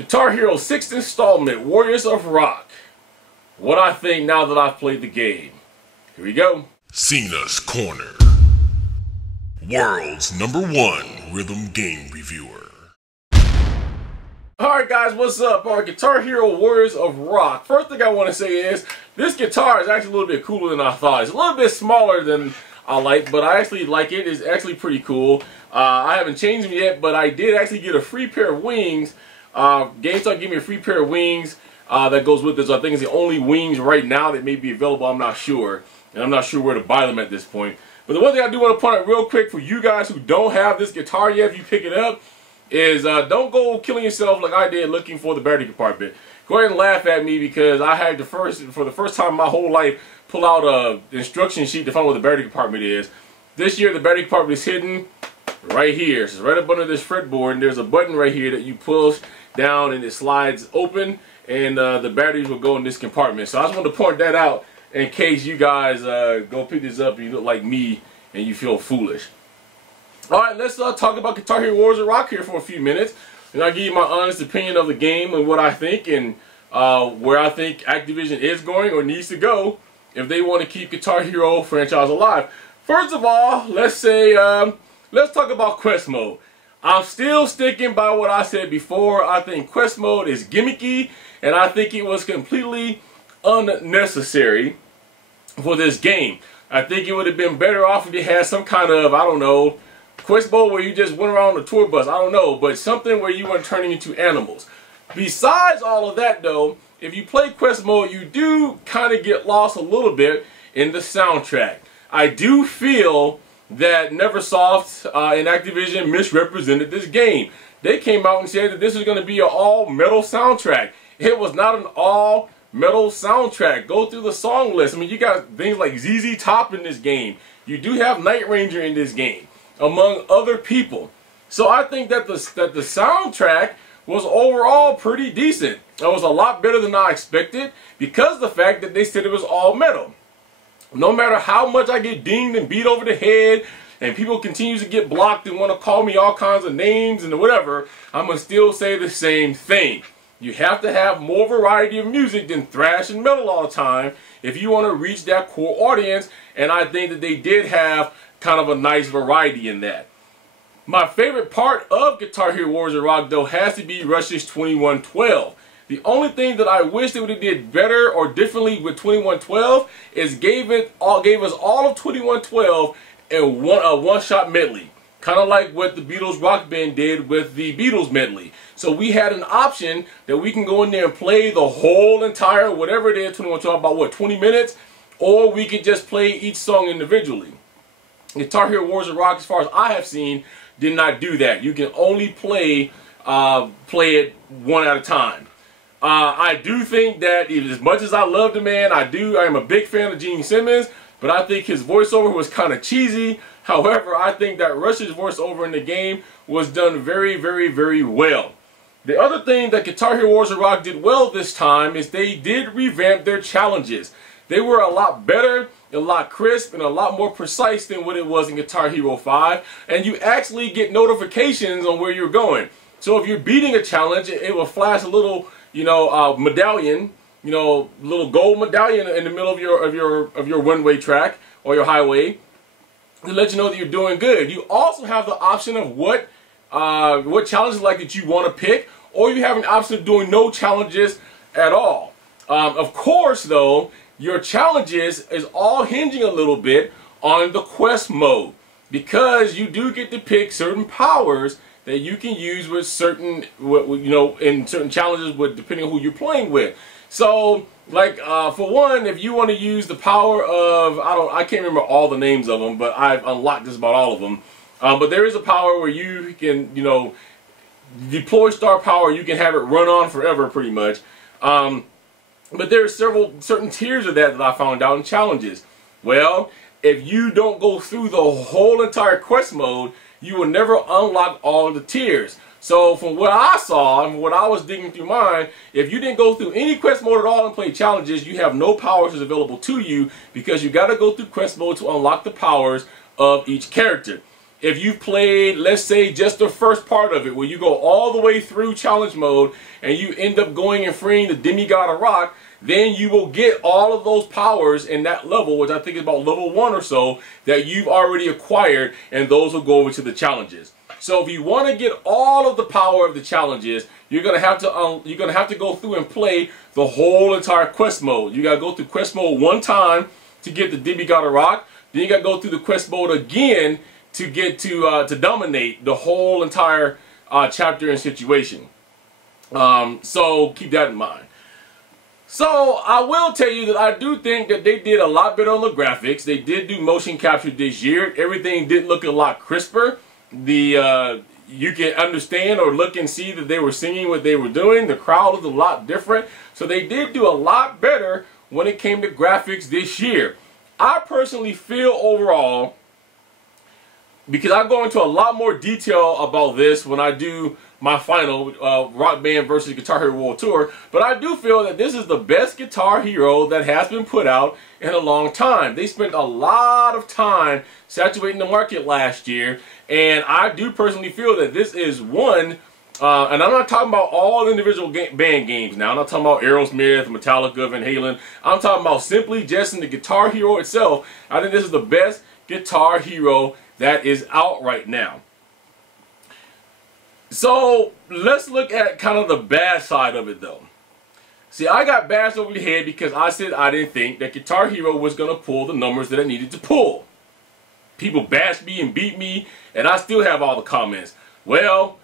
Guitar Hero 6th installment, Warriors of Rock. What I think now that I've played the game. Here we go. Cena's Corner. World's #1 rhythm game reviewer. Alright guys, what's up? Alright, Guitar Hero Warriors of Rock. First thing I want to say is, this guitar is actually a little bit cooler than I thought. It's a little bit smaller than I like, but I actually like it. It's actually pretty cool. I haven't changed them yet, but I did actually get a free pair of wings. GameStop gave me a free pair of wings that goes with this. So I think it's the only wings right now that may be available. I'm not sure. And I'm not sure where to buy them at this point. But the one thing I do want to point out real quick for you guys who don't have this guitar yet, if you pick it up, is don't go killing yourself like I did looking for the battery compartment. Go ahead and laugh at me because I had for the first time in my whole life, pull out a instruction sheet to find where the battery compartment is. This year the battery compartment is hidden right here. So it's right up under this fretboard, and there's a button right here that you push down and it slides open, and the batteries will go in this compartment. So I just wanted to point that out in case you guys go pick this up and you look like me and you feel foolish. Alright, let's talk about Guitar Hero Warriors of Rock here for a few minutes. And I'll give you my honest opinion of the game and what I think and where I think Activision is going or needs to go if they want to keep Guitar Hero franchise alive. First of all, let's talk about Quest Mode. I'm still sticking by what I said before. I think Quest Mode is gimmicky, and I think it was completely unnecessary for this game. I think it would have been better off if they had some kind of, I don't know, Quest Mode where you just went around the tour bus. I don't know, but something where you weren't turning into animals. Besides all of that, though, if you play Quest Mode, you do kind of get lost a little bit in the soundtrack. I do feel that Neversoft and Activision misrepresented this game. They came out and said that this is going to be an all-metal soundtrack. It was not an all-metal soundtrack. Go through the song list. I mean, you got things like ZZ Top in this game. You do have Night Ranger in this game, among other people. So I think that the soundtrack was overall pretty decent. It was a lot better than I expected because of the fact that they said it was all metal. No matter how much I get dinged and beat over the head and people continue to get blocked and want to call me all kinds of names and whatever, I'm going to still say the same thing. You have to have more variety of music than thrash and metal all the time if you want to reach that core audience, and I think that they did have kind of a nice variety in that. My favorite part of Guitar Hero Warriors of Rock, though, has to be Rush's 2112. The only thing that I wish they would have did better or differently with 2112 is gave us all of 2112 in one-shot medley. Kind of like what the Beatles Rock Band did with the Beatles medley. So we had an option that we can go in there and play the whole entire, whatever it is, 2112, about what, 20 minutes? Or we could just play each song individually. Guitar Hero Warriors of Rock, as far as I have seen, did not do that. You can only play it one at a time. I do think that as much as I love the man, I am a big fan of Gene Simmons, but I think his voiceover was kind of cheesy. However, I think that Rush's voiceover in the game was done very, very, very well. The other thing that Guitar Hero Warriors of Rock did well this time is they did revamp their challenges. They were a lot better, a lot crisp, and a lot more precise than what it was in Guitar Hero 5. And you actually get notifications on where you're going. So if you're beating a challenge, it will flash a little, medallion, little gold medallion in the middle of your one-way track or your highway to let you know that you're doing good. You also have the option of what challenges like that you want to pick, or you have an option of doing no challenges at all. Of course, though, your challenges is all hinging a little bit on the quest mode because you do get to pick certain powers that you can use with certain, in certain challenges with depending on who you're playing with. So, like for one, if you want to use the power of I can't remember all the names of them, but I've unlocked just about all of them. But there is a power where you can, deploy star power. You can have it run on forever, pretty much. But there are certain tiers of that I found out in challenges. Well, if you don't go through the whole entire quest mode, you will never unlock all of the tiers. So from what I saw and what I was digging through mine, if you didn't go through any quest mode at all and play challenges, you have no powers available to you because you got to go through quest mode to unlock the powers of each character. if you've played, let's say, just the first part of it, where you go all the way through challenge mode and you end up going and freeing the demigod of rock, then you will get all of those powers in that level, which I think is about level 1 or so, that you've already acquired, and those will go over to the challenges. So if you want to get all of the power of the challenges, you're gonna have to go through and play the whole entire quest mode. You gotta go through quest mode one time to get the demigod of rock. Then you gotta go through the quest mode again to get to dominate the whole entire chapter and situation. So keep that in mind. So I will tell you that I do think that they did a lot better on the graphics. They did do motion capture this year. Everything did look a lot crisper. You can understand or look and see that they were singing what they were doing. The crowd was a lot different. So they did do a lot better when it came to graphics this year. I personally feel overall, because I go into a lot more detail about this when I do my final Rock Band versus Guitar Hero World Tour, but I do feel that this is the best Guitar Hero that has been put out in a long time. They spent a lot of time saturating the market last year, and I do personally feel that this is one, and I'm not talking about all individual band games now. I'm not talking about Aerosmith, Metallica, Van Halen. I'm talking about simply just in the Guitar Hero itself. I think this is the best Guitar Hero that is out right now. So let's look at kind of the bad side of it though. See, I got bashed over the head because I said I didn't think that Guitar Hero was going to pull the numbers that it needed to pull. People bashed me and beat me, and I still have all the comments. Well,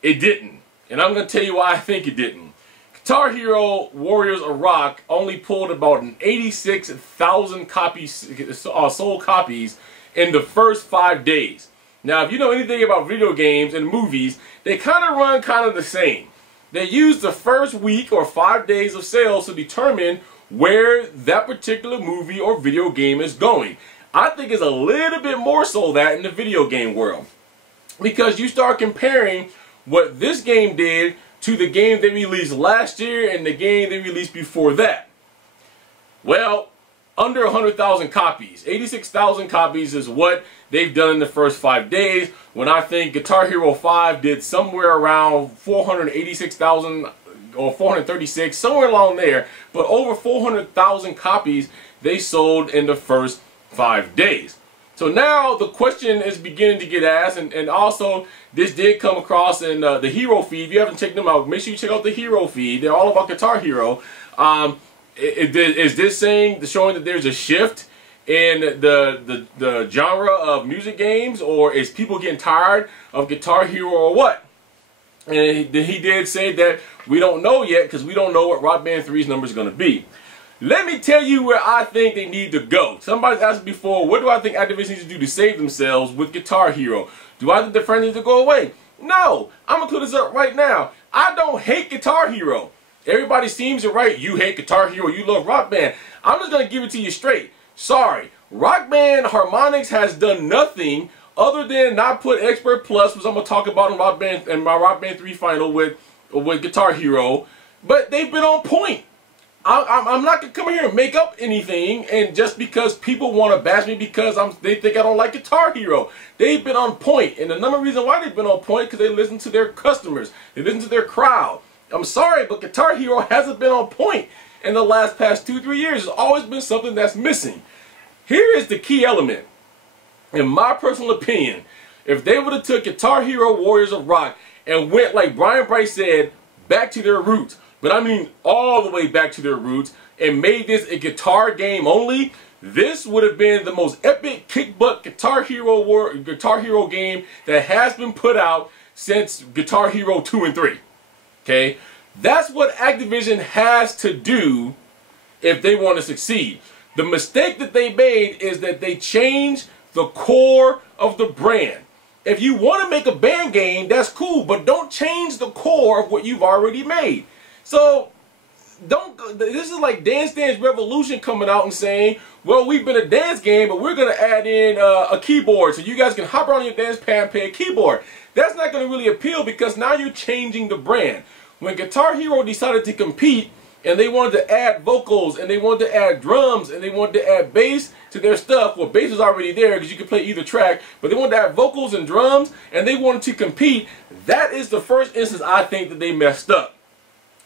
it didn't. And I'm going to tell you why I think it didn't. Guitar Hero Warriors of Rock only pulled about an 86,000 copies, sold copies in the first 5 days. Now, if you know anything about video games and movies, they kind of run kind of the same. They use the first week or 5 days of sales to determine where that particular movie or video game is going. I think it's a little bit more so that in the video game world. Because you start comparing what this game did to the game they released last year and the game they released before that. Well, under 100,000 copies. 86,000 copies is what they've done in the first 5 days, when I think Guitar Hero 5 did somewhere around 486,000 or 436, somewhere along there, but over 400,000 copies they sold in the first 5 days. So now the question is beginning to get asked, and also this did come across in the Hero feed. If you haven't checked them out, make sure you check out the Hero feed. They're all about Guitar Hero. Is this showing that there's a shift in the genre of music games, or is people getting tired of Guitar Hero, or what? And he did say that we don't know yet because we don't know what Rock Band 3's number is going to be. Let me tell you where I think they need to go. Somebody's asked before, what do I think Activision needs to do to save themselves with Guitar Hero? Do I think the franchise needs to go away? No. I'm going to put this up right now. I don't hate Guitar Hero. Everybody seems to write, you hate Guitar Hero, you love Rock Band. I'm just going to give it to you straight. Sorry. Rock Band Harmonix has done nothing other than not put Expert Plus, which I'm going to talk about in my Rock Band 3 final with Guitar Hero. But they've been on point. I'm not going to come here and make up anything, and just because people want to bash me because they think I don't like Guitar Hero. They've been on point, and the number of reasons why they've been on point because they listen to their customers. They listen to their crowd. I'm sorry, but Guitar Hero hasn't been on point in the past 2-3 years. There's always been something that's missing. Here is the key element. In my personal opinion, if they would have took Guitar Hero Warriors of Rock and went, like Brian Bright said, back to their roots, but I mean all the way back to their roots, and made this a guitar game only, this would have been the most epic kick-butt Guitar Hero game that has been put out since Guitar Hero 2 and 3. Okay? That's what Activision has to do if they want to succeed. The mistake that they made is that they changed the core of the brand. If you want to make a band game, that's cool, but don't change the core of what you've already made. So, this is like Dance Dance Revolution coming out and saying, well, we've been a dance game, but we're going to add in a keyboard so you guys can hop around your dance pad and play a keyboard. That's not going to really appeal because now you're changing the brand. When Guitar Hero decided to compete and they wanted to add vocals, and they wanted to add drums, and they wanted to add bass to their stuff. Well, bass was already there because you could play either track, but they wanted to add vocals and drums, and they wanted to compete. That is the first instance I think that they messed up.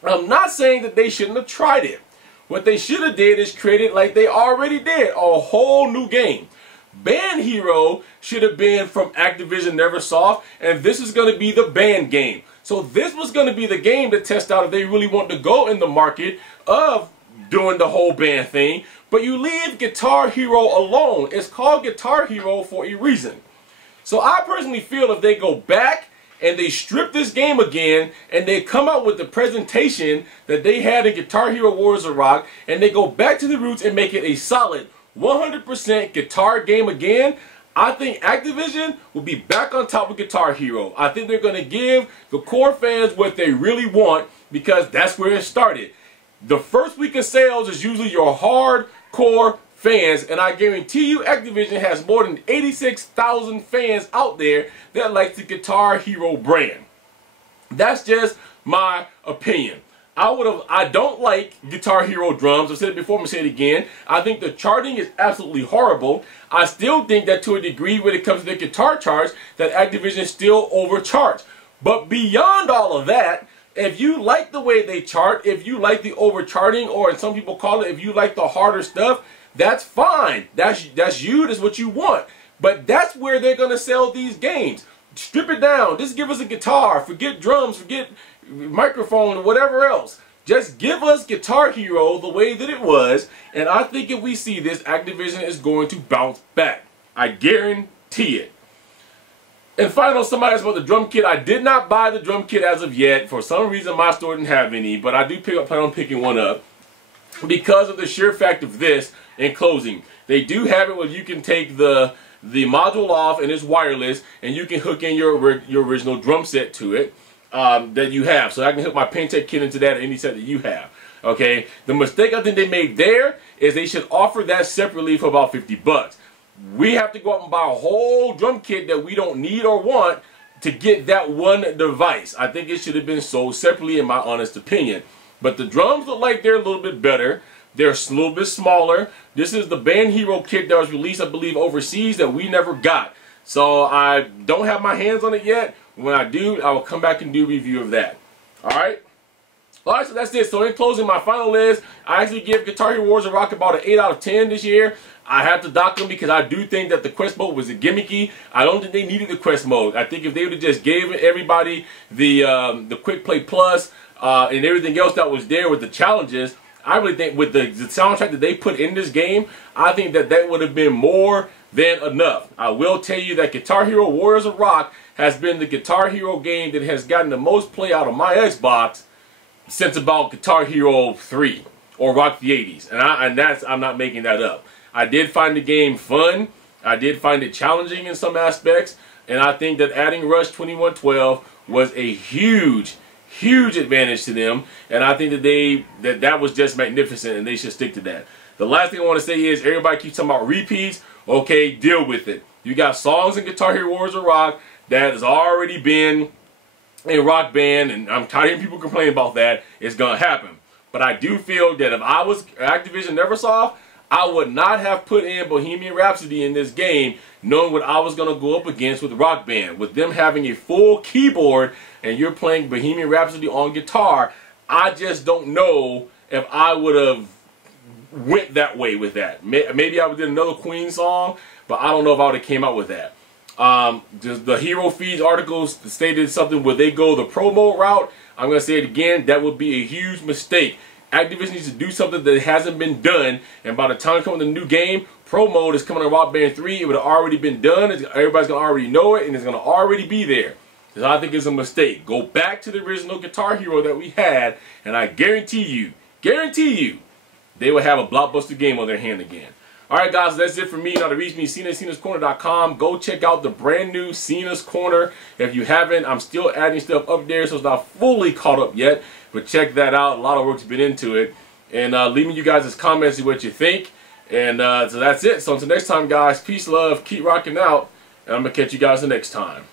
I'm not saying that they shouldn't have tried it. What they should have did is created, like they already did, a whole new game. Band Hero should have been from Activision Neversoft, and this is going to be the band game. So this was going to be the game to test out if they really want to go in the market of doing the whole band thing. But you leave Guitar Hero alone. It's called Guitar Hero for a reason. So I personally feel if they go back and they strip this game again and they come out with the presentation that they had in Guitar Hero Warriors of Rock, and they go back to the roots and make it a solid 100% guitar game again, I think Activision will be back on top of Guitar Hero. I think they're going to give the core fans what they really want, because that's where it started. The first week of sales is usually your hardcore fans, and I guarantee you Activision has more than 86,000 fans out there that like the Guitar Hero brand. That's just my opinion. I don't like Guitar Hero drums. I've said it before, I'm going to say it again. I think the charting is absolutely horrible. I still think that to a degree when it comes to the guitar charts, that Activision is still overcharged. But beyond all of that, if you like the way they chart, if you like the overcharting, or as some people call it, if you like the harder stuff, that's fine. That's you, that's what you want. But that's where they're going to sell these games. Strip it down. Just give us a guitar. Forget drums. Forget microphone or whatever else. Just give us Guitar Hero the way that it was, and I think if we see this, Activision is going to bounce back. I guarantee it. And finally, somebody asked about the drum kit. I did not buy the drum kit as of yet. For some reason, my store didn't have any, but I do plan on picking one up because of the sheer fact of this. In closing, they do have it where you can take the module off and it's wireless, and you can hook in your original drum set to it. That you have. So I can hook my Pentec kit into that, or any set that you have. Okay? The mistake I think they made there is they should offer that separately for about 50 bucks. We have to go out and buy a whole drum kit that we don't need or want to get that one device. I think it should have been sold separately, in my honest opinion. But the drums look like they're a little bit better. They're a little bit smaller. This is the Band Hero kit that was released, I believe, overseas that we never got. So I don't have my hands on it yet. When I do, I will come back and do a review of that. Alright? Alright, so that's it. So in closing, my final list, I actually give Guitar Hero Warriors of Rock about an 8 out of 10 this year. I have to dock them because I do think that the quest mode was a gimmicky. I don't think they needed the quest mode. I think if they would have just gave everybody the Quick Play Plus and everything else that was there with the challenges, I really think with the soundtrack that they put in this game, I think that that would have been more than enough. I will tell you that Guitar Hero Warriors of Rock has been the Guitar Hero game that has gotten the most play out of my Xbox since about Guitar Hero 3 or Rock the 80s. And I'm not making that up. I did find the game fun. I did find it challenging in some aspects. And I think that adding Rush 2112 was a huge advantage to them. And I think that that was just magnificent, and they should stick to that. The last thing I want to say is everybody keeps talking about repeats. Okay, deal with it. You got songs in Guitar Hero Warriors of Rock that has already been in Rock Band, and I'm tired of people complaining about that. It's going to happen. But I do feel that if I was Activision Neversoft, I would not have put in Bohemian Rhapsody in this game, knowing what I was going to go up against with Rock Band. With them having a full keyboard and you're playing Bohemian Rhapsody on guitar, I just don't know if I would have went that way with that. Maybe I would did another Queen song, but I don't know if I would have came out with that. The Hero Feeds articles stated something where they go the pro mode route. I'm going to say it again, that would be a huge mistake. Activision needs to do something that hasn't been done, and by the time it comes to the new game, pro mode is coming on Rock Band 3. It would have already been done. Everybody's going to already know it, and it's going to already be there. So I think it's a mistake. Go back to the original Guitar Hero that we had, and I guarantee you, they will have a blockbuster game on their hand again. Alright guys, that's it for me. Now to reach me, Cena, CenasCorner.com. Go check out the brand new Cena's Corner. If you haven't, I'm still adding stuff up there, so it's not fully caught up yet. But check that out. A lot of work's been into it. And leave me you guys' comments and what you think. And so that's it. So until next time guys, peace, love, keep rocking out. And I'm going to catch you guys the next time.